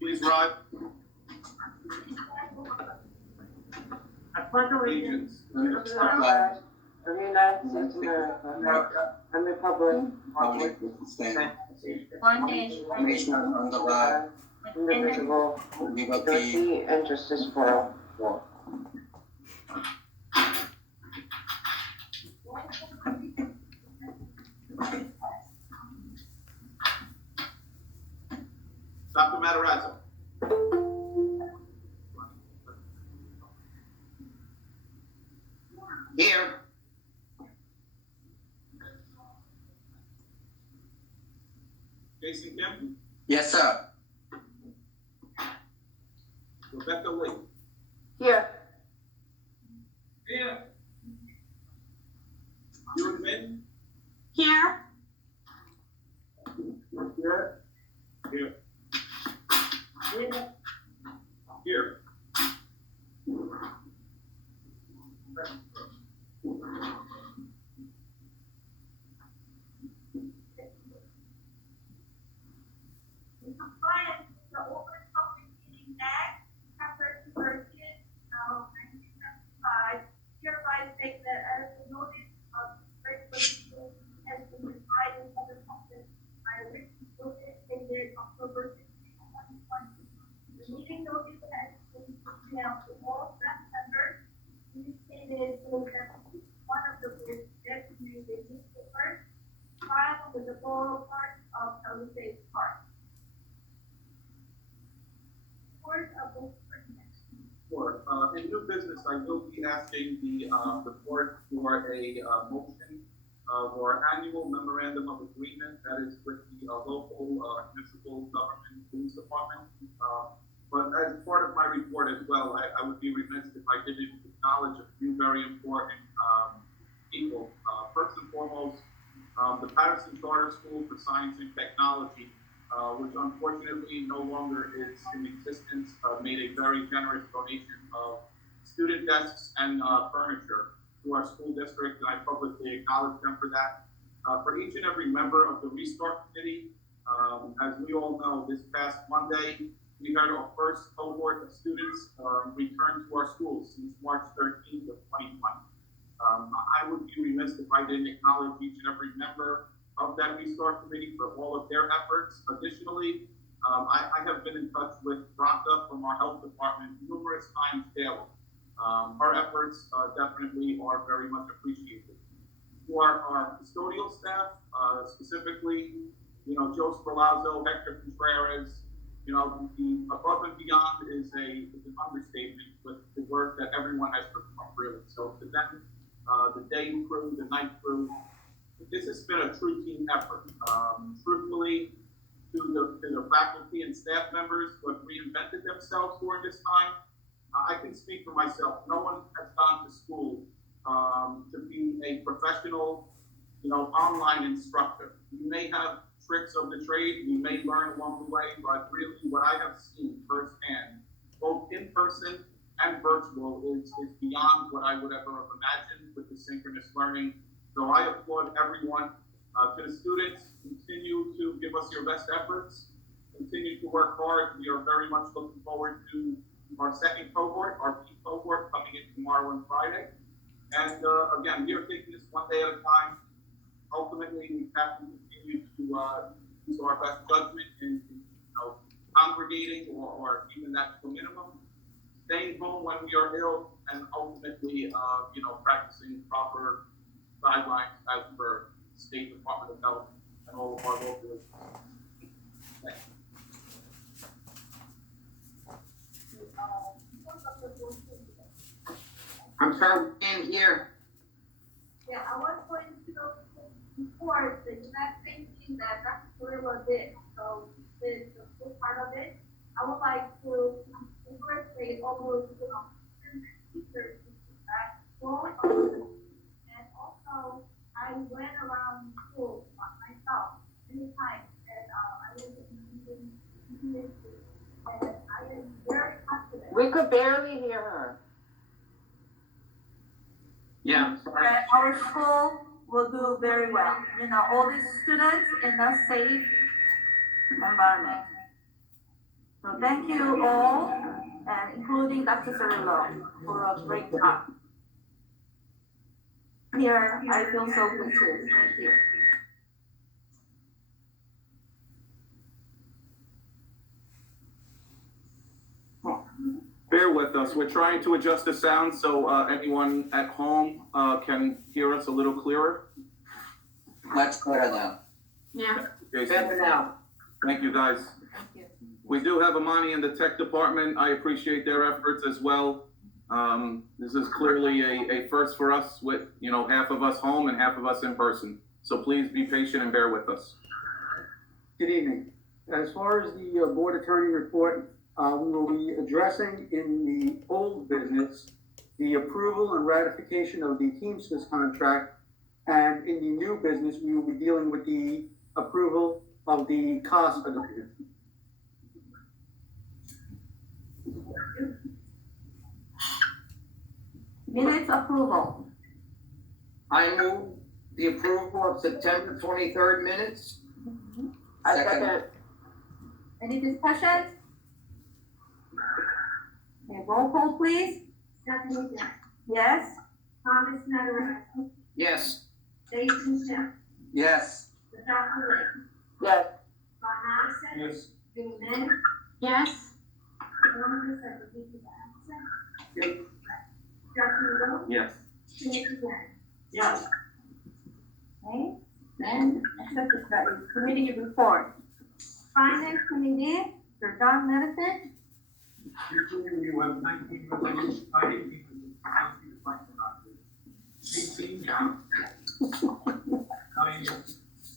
Please rise. I pledge allegiance To the flag of the United States of America, and the republic for which it stands, One nation, one nation under God, indivisible, with liberty and justice for all. Dr. Matarazzo. Here. Jason Kim. Yes, sir. Rebecca Lee. Here. Here. Ewan Min. Here. Here. Here. Here. Compliance with the Open Public Meeting Act, Chapter 213, 1975, hereby state that as the notice of regular meeting has been provided by the public by a written notice dated October 16, 2020. The meeting notice has been mailed to all staff members, indicated so that one of the board's designated newspapers filed with the borough part of Palisades Park. Sure. In new business, I will be asking the board for a motion for annual memorandum of agreement that is with the local municipal government police department. But as part of my report as well, I would be remiss if I didn't acknowledge a few very important people. First and foremost, the Patterson Charter School for Science and Technology, which unfortunately no longer is in existence, made a very generous donation of student desks and furniture to our school district, and I publicly acknowledge them for that. For each and every member of the Restart Committee, as we all know, this past Monday, we had our first cohort of students return to our schools since March 13th of 2020. I would be remiss if I didn't acknowledge each and every member of that Restart Committee for all of their efforts. Additionally, I have been in touch with Bronca from our health department numerous times daily. Her efforts definitely are very much appreciated. For our custodial staff, specifically, Joe Spralazzo, Hector Contreras, the above and beyond is an understatement with the work that everyone has performed, really. So to them, the day crew, the night crew, this has been a true team effort. Truthfully, to the faculty and staff members who have reinvented themselves during this time, I can speak for myself. No one has gone to school to be a professional, online instructor. You may have tricks of the trade, you may learn along the way, but really what I have seen firsthand, both in person and virtual, is beyond what I would ever have imagined with the synchronous learning. So I applaud everyone. To the students, continue to give us your best efforts, continue to work hard. We are very much looking forward to our second cohort, our P cohort, coming in tomorrow and Friday. And again, we are taking this one day at a time. Ultimately, we have to continue to use our best judgment in congregating or even that to a minimum, staying home when we are ill, and ultimately, practicing proper guidelines as per State Department of Health and all of our local. Thank you. I'm sorry, we can't hear. Yeah, I was going to report the exact same thing that Dr. Torilla did. So the full part of it, I would like to congratulate all of the teachers at school. And also, I went around school myself many times, and I was in community, and I am very confident. We could barely hear her. Yeah. That our school will do very well. All these students in a safe environment. So thank you all, and including Dr. Cirillo, for a great job. Here, I feel so good too. Thank you. Bear with us. We're trying to adjust the sound so anyone at home can hear us a little clearer. Much better now. Yeah. Jason, Better now. thank you, guys. Thank you. We do have Amani in the tech department. I appreciate their efforts as well. This is clearly a first for us with, half of us home and half of us in person. So please be patient and bear with us. Good evening. As far as the board attorney report, we will be addressing in the old business the approval and ratification of the Teamsters contract, and in the new business, we will be dealing with the approval of the cost agreement. Minutes approval. I move the approval of September 23rd minutes. I second. Any discussions? Okay, roll call please. Stephanie Jackson, Yes? Thomas Matarazzo, Yes. Jason Jeff, Yes. Dr. Lynn, Yes. Ron Allison, Yes. Vinnie Lynn, Yes. Veronica Santini, absent. Dr. Lou, Yes. Timothy Glenn. Yes. Okay, then, accept the committee report. Finance committee, Sir John Medicine. You have 19 resolutions, 18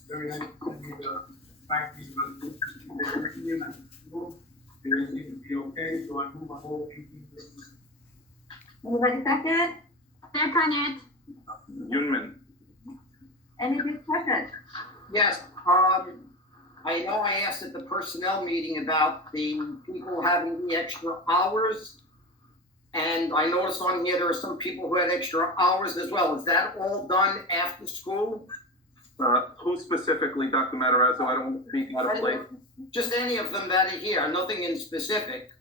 very nice to see the fact these resolutions, they're written and approved. They seem to be okay, so I move my whole 18 resolutions. Anybody second? Second Yunman. Any discussion? Yes, I know I asked at the personnel meeting about the people having the extra hours. And I noticed on here, there are some people who had extra hours as well. Is that all done after school? Who specifically, Dr. Matarazzo? I don't speak out of place. Just any of them that are here, nothing in specific.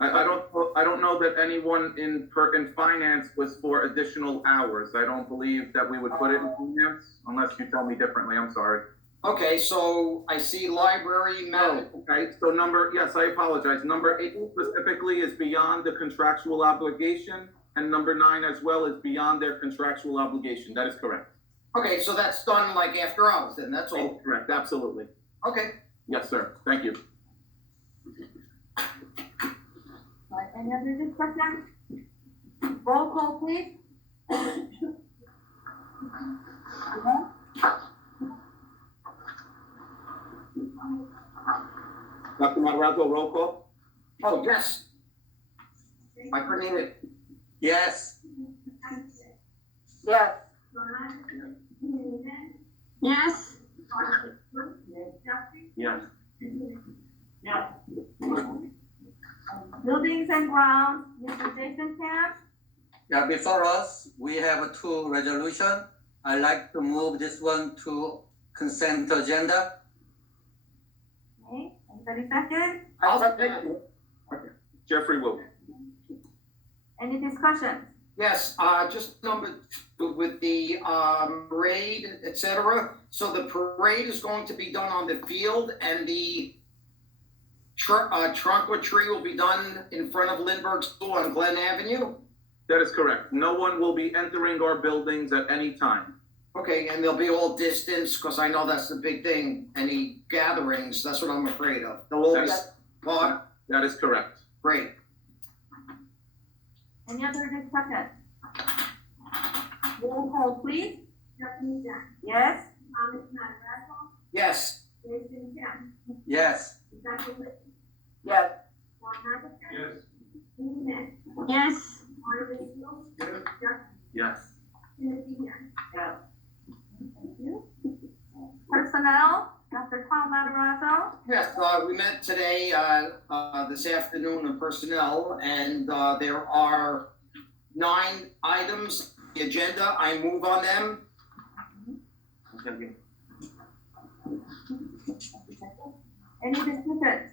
I don't know that anyone in finance was for additional hours. I don't believe that we would put it in finance unless you tell me differently. I'm sorry. Okay, so I see library, Okay, so yes, I apologize. Number 8 specifically is beyond the contractual obligation, and number 9 as well is beyond their contractual obligation. That is correct. Okay, so that's done like after hours then, that's all. Correct, absolutely. Okay. Yes, sir. Thank you. Right, any other discussion? Roll call please. Dr. Matarazzo, roll call? Oh, yes. I couldn't hear it. Yes. Yes. Ron, Vinnie Lynn, Yes. Dr. Lou, Jeffrey, Yes. Yeah. Buildings and grounds, Mr. Jason Camp. Yeah, before us, we have 2 resolutions. I'd like to move this one to consent agenda. Okay, anybody second? I'll second. Jeffrey Wu. Any discussion? Yes, just number 2 with the parade, et cetera. So the parade is going to be done on the field, and the trunk or tree will be done in front of Lindbergh School on Glen Avenue. That is correct. No one will be entering our buildings at any time. Okay, and they'll be all distance, because I know that's the big thing. Any gatherings, that's what I'm afraid of. They'll all be apart. That is correct. Great. Any other discussion? Roll call please. Stephanie Jackson, Yes? Thomas Matarazzo, Yes. Jason Jeff, Yes. Dr. Lynn, Yes. Ron Allison, Yes. Vinnie Lynn, Yes. Marty Lou, Jeffrey, Yes. Timothy Glenn. Thank you. Personnel, Dr. Tom Matarazzo. Yes, we met today, this afternoon in personnel, and there are 9 items on the agenda. I move on them. Any discussion?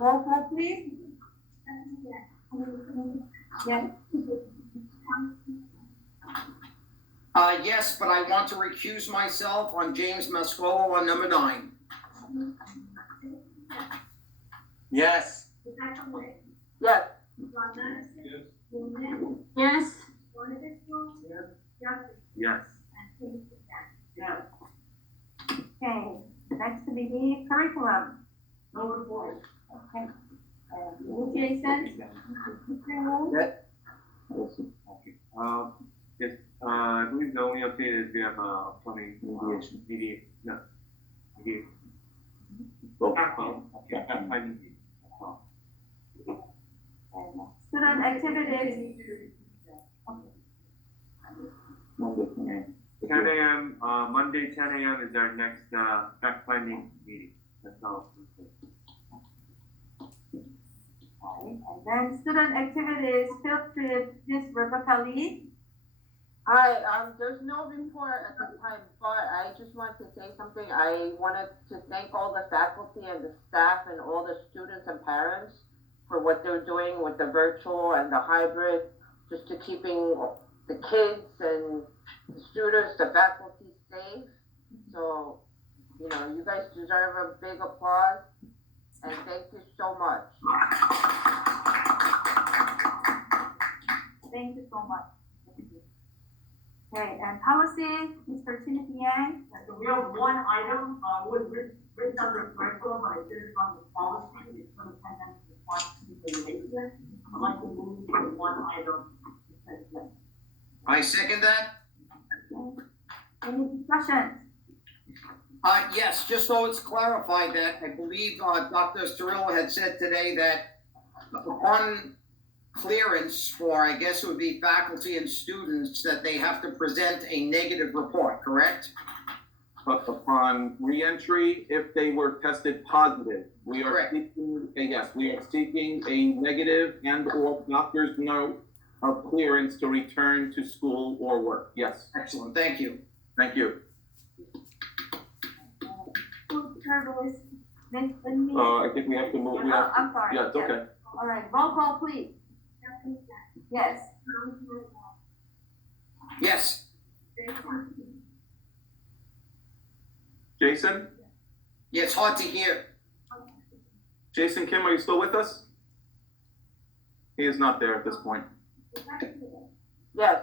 Roll call, please. Yes. Yes, but I want to recuse myself on James Mascolo on number 9. Yes. Yes. Yes. Yes. Okay, next to be the curriculum. Okay. Jason? Yes, I believe the only update is we have upcoming mediation. No, mediation. Finding meeting. Student activities. 10 a.m. Monday, 10 a.m. is our next fact-finding meeting. That's all. And then student activities, field trip, Miss Rebecca Lee. Hi, there's no report at this time, but I just wanted to say something. I wanted to thank all the faculty and the staff and all the students and parents for what they're doing with the virtual and the hybrid, just to keeping the kids and the students, the faculty safe. So, you know, you guys deserve a big applause, and thank you so much. Thank you so much. Okay, and policy, Mr. Timothy Yang. So we have one item, was written under curriculum, but I did it on the policy, it's for the attendance responsibility. I'd like to move to one item. I second that. Any discussion? Yes, just so it's clarified that I believe Dr. Cirillo had said today that upon clearance for, I guess it would be faculty and students, that they have to present a negative report, correct? But upon reentry, if they were tested positive, we are Correct. seeking a negative and/or doctor's note of clearance to return to school or work. Yes, Excellent, thank you. thank you. Food service, Miss Lindy. I think we have to move, Oh, I'm sorry. yeah, it's okay. All right, roll call, please. Yes. Yes, Jason? yeah, it's hard to hear. Jason Kim, are you still with us? He is not there at this point. Yes.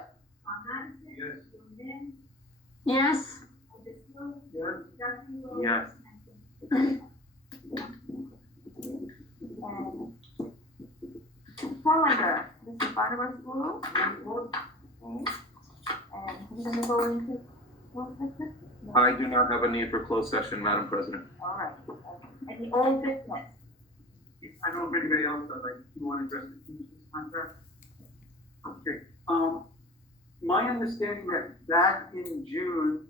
Yes. Yes. Calendar, Mr. Barnabas Rule. And we're gonna go into closed session? I do not have a need for closed session, Madam President. All right. Any old business? I don't know if anybody else does, like, you want to address the team's contract? Okay, my understanding that back in June,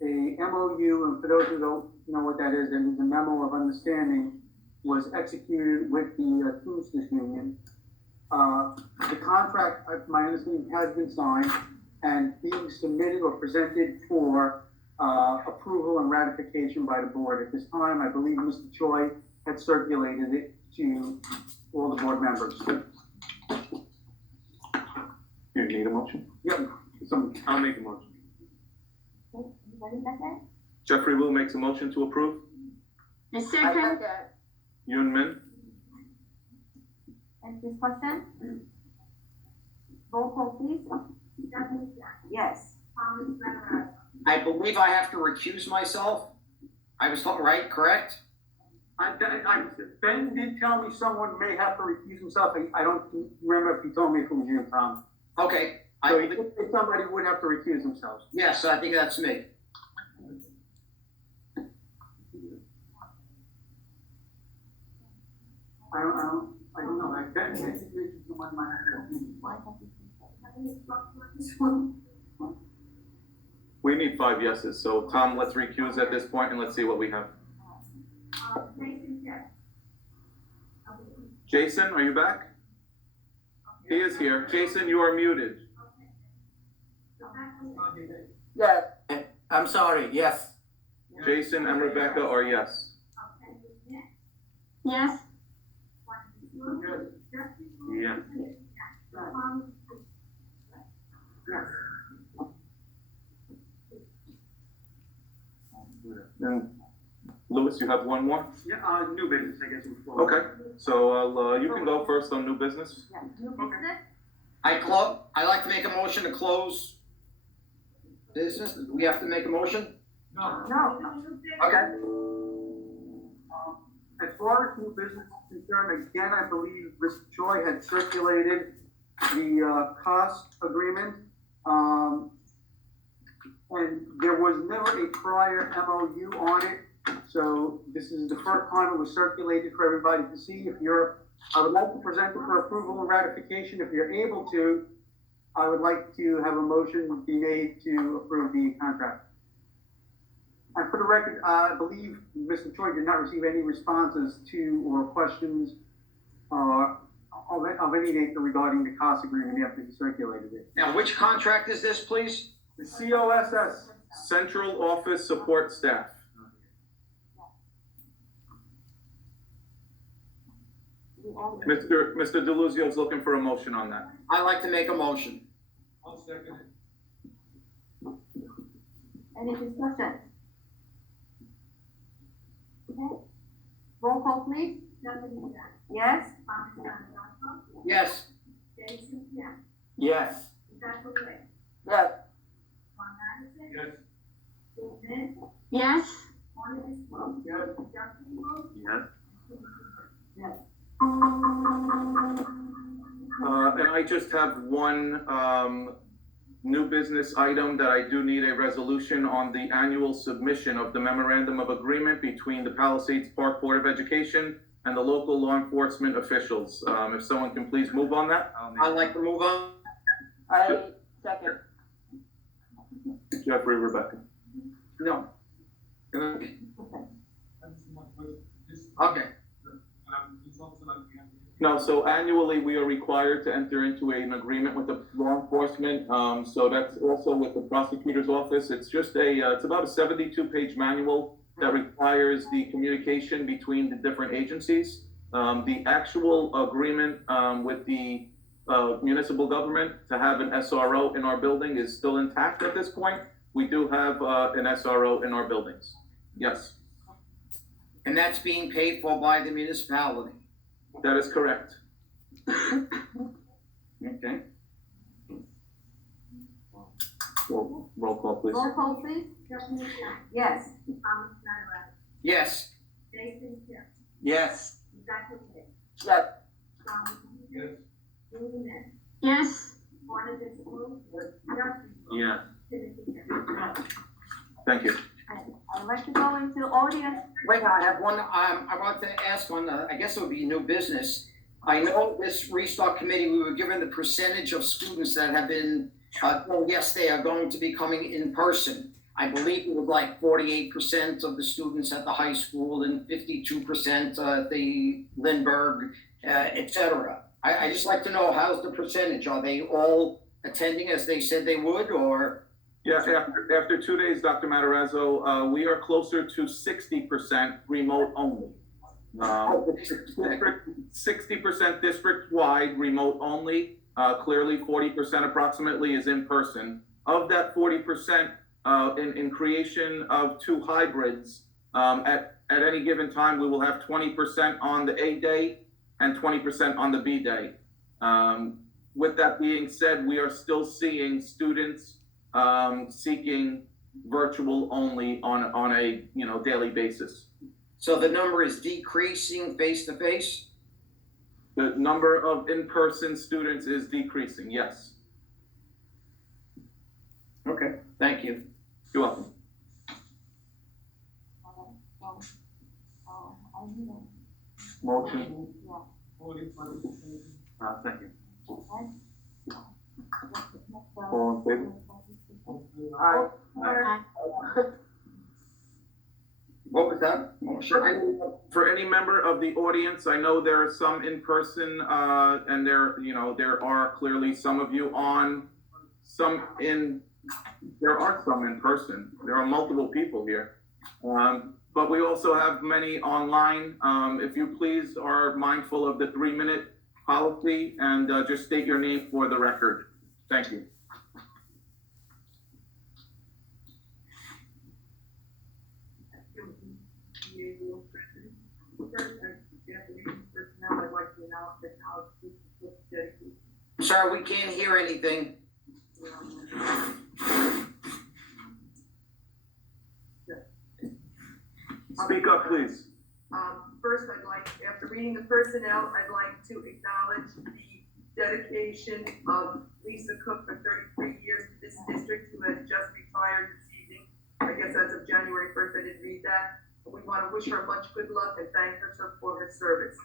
a MOU, and for those who don't know what that is, and the memo of understanding was executed with the Teamsters Union. The contract, my understanding, has been signed and being submitted or presented for approval and ratification by the board. At this time, I believe Mr. Choi had circulated it to all the board members. You need a motion? Yep. I'll make a motion. Okay, anybody second? Jeffrey Wu makes a motion to approve. A I second. Yoon Min? And discussion? Roll call, please. Yes. I believe I have to recuse myself. I was told, right, correct? Ben did tell me someone may have to recuse himself. I don't remember if he told me if it was you, Tom. Okay, So he did say somebody would have to recuse themselves. yes, I think that's me. I don't know. Ben mentioned someone might have to recuse. We need 5 yeses, so Tom, let's recuse at this point and let's see what we have. Jason, are you back? He is here. Jason, you are muted. Yes. I'm sorry, yes. Jason and Rebecca are yes. Yes. Yeah. And Louis, you have one more? Yeah, new business, I guess. Okay, so you can go first on new business. Yeah, new business? I like to make a motion to close business. Do we have to make a motion? No. No. Okay. As far as new business is concerned, again, I believe Mr. Choi had circulated the cost agreement. And there was never a prior MOU on it. So this is the first time it was circulated for everybody to see. I would like to present it for approval and ratification. If you're able to, I would like to have a motion be made to approve the contract. And for the record, I believe Mr. Choi did not receive any responses to or questions of any nature regarding the cost agreement after he circulated it. Now, which contract is this, please? The COSS. Central Office Support Staff. Mr. Deluzio is looking for a motion on that. I'd like to make a motion. I'll second it. Any discussion? Okay. Roll call, please. Yes? Yes. Yes. Yes. Yes. Yes. Yes. And I just have one new business item that I do need a resolution on the annual submission of the memorandum of agreement between the Palisades Park Board of Education and the local law enforcement officials. If someone can please move on that. I'd like to move on. I second. Jeffrey, Rebecca. No. That's my question. This, Okay. it's also like we have. No, so annually we are required to enter into an agreement with the law enforcement. So that's also with the prosecutor's office. It's just it's about a 72-page manual that requires the communication between the different agencies. The actual agreement with the municipal government to have an SRO in our building is still intact at this point. We do have an SRO in our buildings. Yes, And that's being paid for by the municipality. that is correct. Okay. Roll call, please. Roll call, please. Yes. Yes. Yes. Yes. Yes. Yes. Yeah. Thank you. I'd like to go into audience. Wait, I have one, I want to ask on, I guess it would be new business. I know this restock committee, we were given the percentage of students that have been, yes, they are going to be coming in person. I believe it was like 48% of the students at the high school and 52% at the Lindbergh, et cetera. I just like to know, how's the percentage? Are they all attending as they said they would, or? Yes, after 2 days, Dr. Matarazzo, we are closer to 60% remote only. 60% district-wide, remote only. Clearly, 40% approximately is in person. Of that 40%, in creation of two hybrids, at any given time, we will have 20% on the A day and 20% on the B day. With that being said, we are still seeing students seeking virtual only on a daily basis. So the number is decreasing face to face? The number of in-person students is decreasing, yes. Okay, thank you. You're welcome. Motion. Thank you. All in favor? Aye. What was that? Motion? For any member of the audience, I know there are some in person, and there are clearly some of you on, some in There are some in person. There are multiple people here. But we also have many online. If you please are mindful of the 3-minute policy and just state your name for the record. Thank you. I'm sorry, we can't hear anything. Speak up, please. First, after reading the personnel, I'd like to acknowledge the dedication of Lisa Cook for 33 years to this district, who has just retired this evening. I guess as of January 1st, I didn't read that. But we want to wish her much good luck and thank her for her service.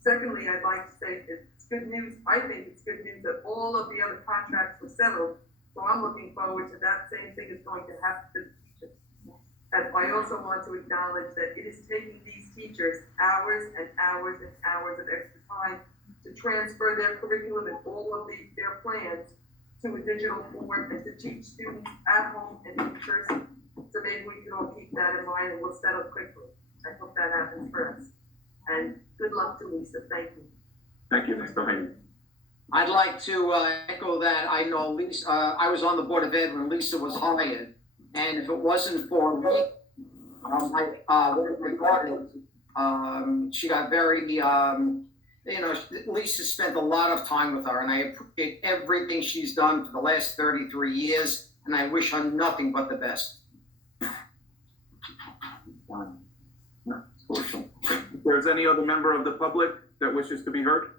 Secondly, I'd like to say it's good news. I think it's good news that all of the other contracts were settled. So I'm looking forward to that same thing is going to happen to the teachers. And I also want to acknowledge that it is taking these teachers hours and hours and hours of extra time to transfer their curriculum and all of their plans to a digital form and to teach students at home and in person. So maybe we can all keep that in mind and we'll settle quickly. I hope that happens for us. And good luck to Lisa. Thank you. Thank you, Mr. Hayden. I'd like to echo that. I know Lisa, I was on the Board of Ed when Lisa was hired. And if it wasn't for me, one of my daughters, she got very, Lisa spent a lot of time with her, and I appreciate everything she's done for the last 33 years, and I wish her nothing but the best. If there's any other member of the public that wishes to be heard?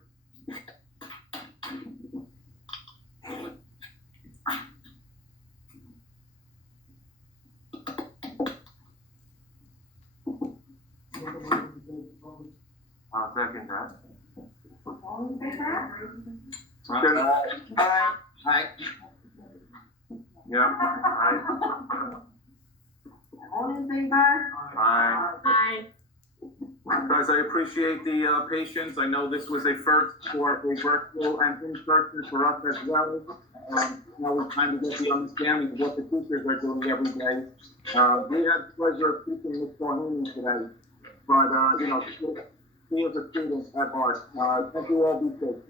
I'll second that. All in favor? Aye. Aye. Yeah. Aye. All in favor? Aye. Aye. Guys, I appreciate the patience. I know this was a first for a virtual and in-person for us as well. Now we're trying to get the understanding of what the teachers are doing every day. We had the pleasure of teaching Ms. Cornelius today, but he is a student at heart. Thank you all. Be safe.